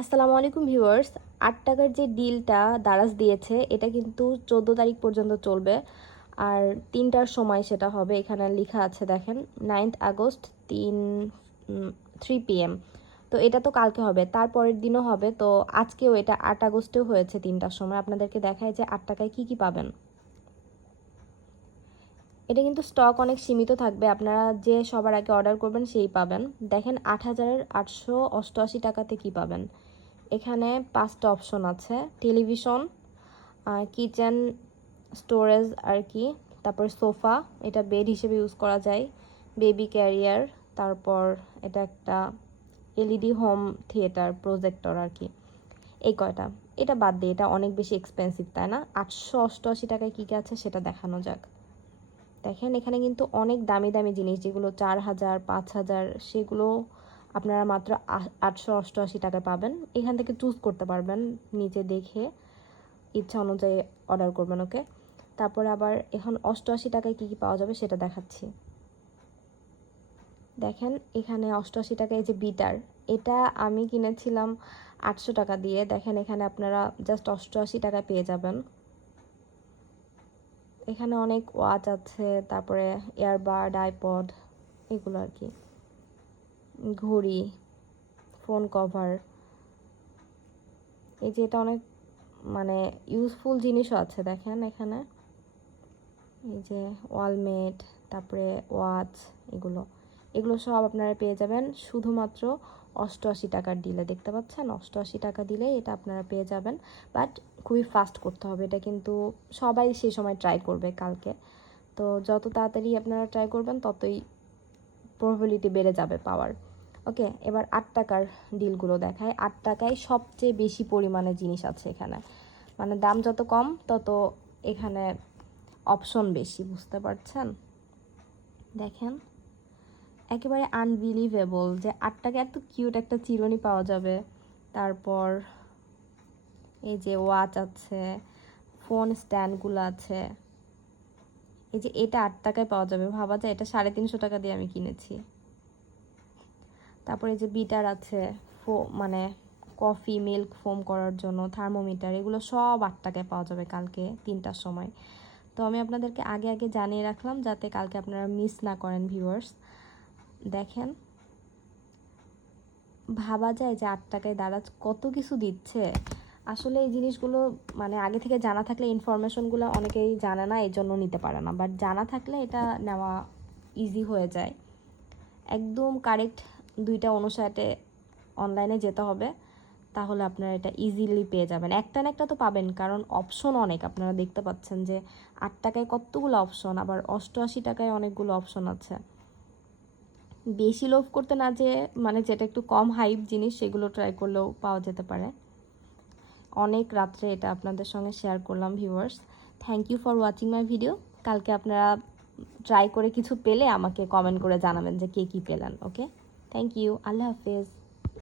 আসসালামু আলাইকুম ভিউয়ার্স। আট টাকার যে ডিলটা দারাজ দিয়েছে, এটা কিন্তু চোদ্দ তারিখ পর্যন্ত চলবে। আর তিনটার সময় সেটা হবে। এখানে লেখা আছে, দেখেন নাইন্থ আগস্ট তিন থ্রি পিএম তো এটা তো কালকে হবে, তারপরের দিনও হবে। তো আজকেও এটা আট আগস্টেও হয়েছে তিনটার সময়। আপনাদেরকে দেখায় যে আট টাকায় কী কী পাবেন। এটা কিন্তু স্টক অনেক সীমিত থাকবে। আপনারা যে সবার আগে অর্ডার করবেন সেই পাবেন। দেখেন, আট হাজারের আটশো অষ্টআশি টাকাতে কি পাবেন। এখানে পাঁচটা অপশন আছে। টেলিভিশন কিচেন, স্টোরেজ আর কি। তারপর সোফা, এটা বেড হিসেবে ইউজ করা যায়। বেবি ক্যারিয়ার, তারপর এটা একটা এলইডি হোম থিয়েটার, প্রজেক্টর আর কি। এই কয়টা। এটা বাদ দিয়ে, এটা অনেক বেশি এক্সপেন্সিভ তাই না? আটশো অষ্টআশি টাকায় কী কী আছে সেটা দেখানো যাক। দেখেন, এখানে কিন্তু অনেক দামি দামি জিনিস, যেগুলো চার হাজার, পাঁচ হাজার, সেগুলো আপনারা মাত্র আটশো অষ্টআশি টাকায় পাবেন। এখান থেকে চুজ করতে পারবেন, নিচে দেখে ইচ্ছা অনুযায়ী অর্ডার করবেন ওকে তারপরে আবার এখন অষ্টআশি টাকায় কী কী পাওয়া যাবে সেটা দেখাচ্ছি। দেখেন, এখানে অষ্টআশি টাকায় যে বিটার, এটা আমি কিনেছিলাম আটশো টাকা দিয়ে। দেখেন, এখানে আপনারা জাস্ট অষ্টআশি টাকায় পেয়ে যাবেন। এখানে অনেক ওয়াচ আছে, তারপরে এয়ারবাড আইপড এগুলো আর কি। ঘড়ি ফোন কভার এই যে এটা অনেক মানে ইউজফুল জিনিসও আছে, দেখেন এখানে। এই যে ওয়ালমেট তারপরে ওয়াচ এগুলো। এগুলো সব আপনারা পেয়ে যাবেন শুধুমাত্র অষ্টআশি টাকার দিলে দেখতে পাচ্ছেন? অষ্টআশি টাকা দিলে এটা আপনারা পেয়ে যাবেন। বাট খুবই ফাস্ট করতে হবে। এটা কিন্তু সবাই সেই সময় ট্রাই করবে কালকে। তো যত তাড়াতাড়ি আপনারা ট্রাই করবেন, ততই প্রবাবিলিটি বেড়ে যাবে পাওয়ার। ওকে, এবার আট টাকার ডিলগুলো দেখায় আট টাকায় সবচেয়ে বেশি পরিমাণে জিনিস আছে এখানে। মানে দাম যত কম, তত এখানে অপশন বেশি, বুঝতে পারছেন? দেখেন, একেবারে আনবিলিভেবল যে আট টাকা এত কিউট একটা চিরুনি পাওয়া যাবে। তারপর এই যে ওয়াচ আছে ফোন স্ট্যান্ডগুলো আছে। এই যে এটা আট টাকায় পাওয়া যাবে। ভাবা যায় এটা সাড়ে তিনশো টাকা দিয়ে আমি কিনেছি। তারপরে যে বিটার আছে, ফো মানে কফি, মিল্ক ফোম করার জন্য, থার্মোমিটার, এগুলো সব আট টাকায় পাওয়া যাবে কালকে তিনটার সময়। তো আমি আপনাদেরকে আগে আগে জানিয়ে রাখলাম যাতে কালকে আপনারা মিস না করেন ভিউয়ার্স। দেখেন, ভাবা যায় যে আট টাকায় কত কিছু দিচ্ছে। আসলে এই জিনিসগুলো মানে আগে থেকে জানা থাকলে ইনফরমেশনগুলো অনেকেই জানে না এই জন্য নিতে পারে না। বাট জানা থাকলে এটা নেওয়া ইজি হয়ে যায়। একদম কারেক্ট দুইটা অনুসারে অনলাইনে যেতে হবে, তাহলে আপনারা এটা ইজিলি পেয়ে যাবেন। একটা না একটা তো পাবেন, কারণ অপশন অনেক। আপনারা দেখতে পাচ্ছেন যে আট টাকায় কতগুলো অপশন আবার অষ্টআশি টাকায় অনেকগুলো অপশন আছে। বেশি লোভ করতে না যে মানে যেটা একটু কম হাইপ জিনিস, সেগুলো ট্রাই করলেও পাওয়া যেতে পারে। অনেক রাত্রে এটা আপনাদের সঙ্গে শেয়ার করলাম viewers thank you for watching my video কালকে আপনারা ট্রাই করে কিছু পেলে আমাকে কমেন্ট করে জানাবেন যে কে কী পেলেন ওকে থ্যাংক ইউ আল্লাহ হাফেজ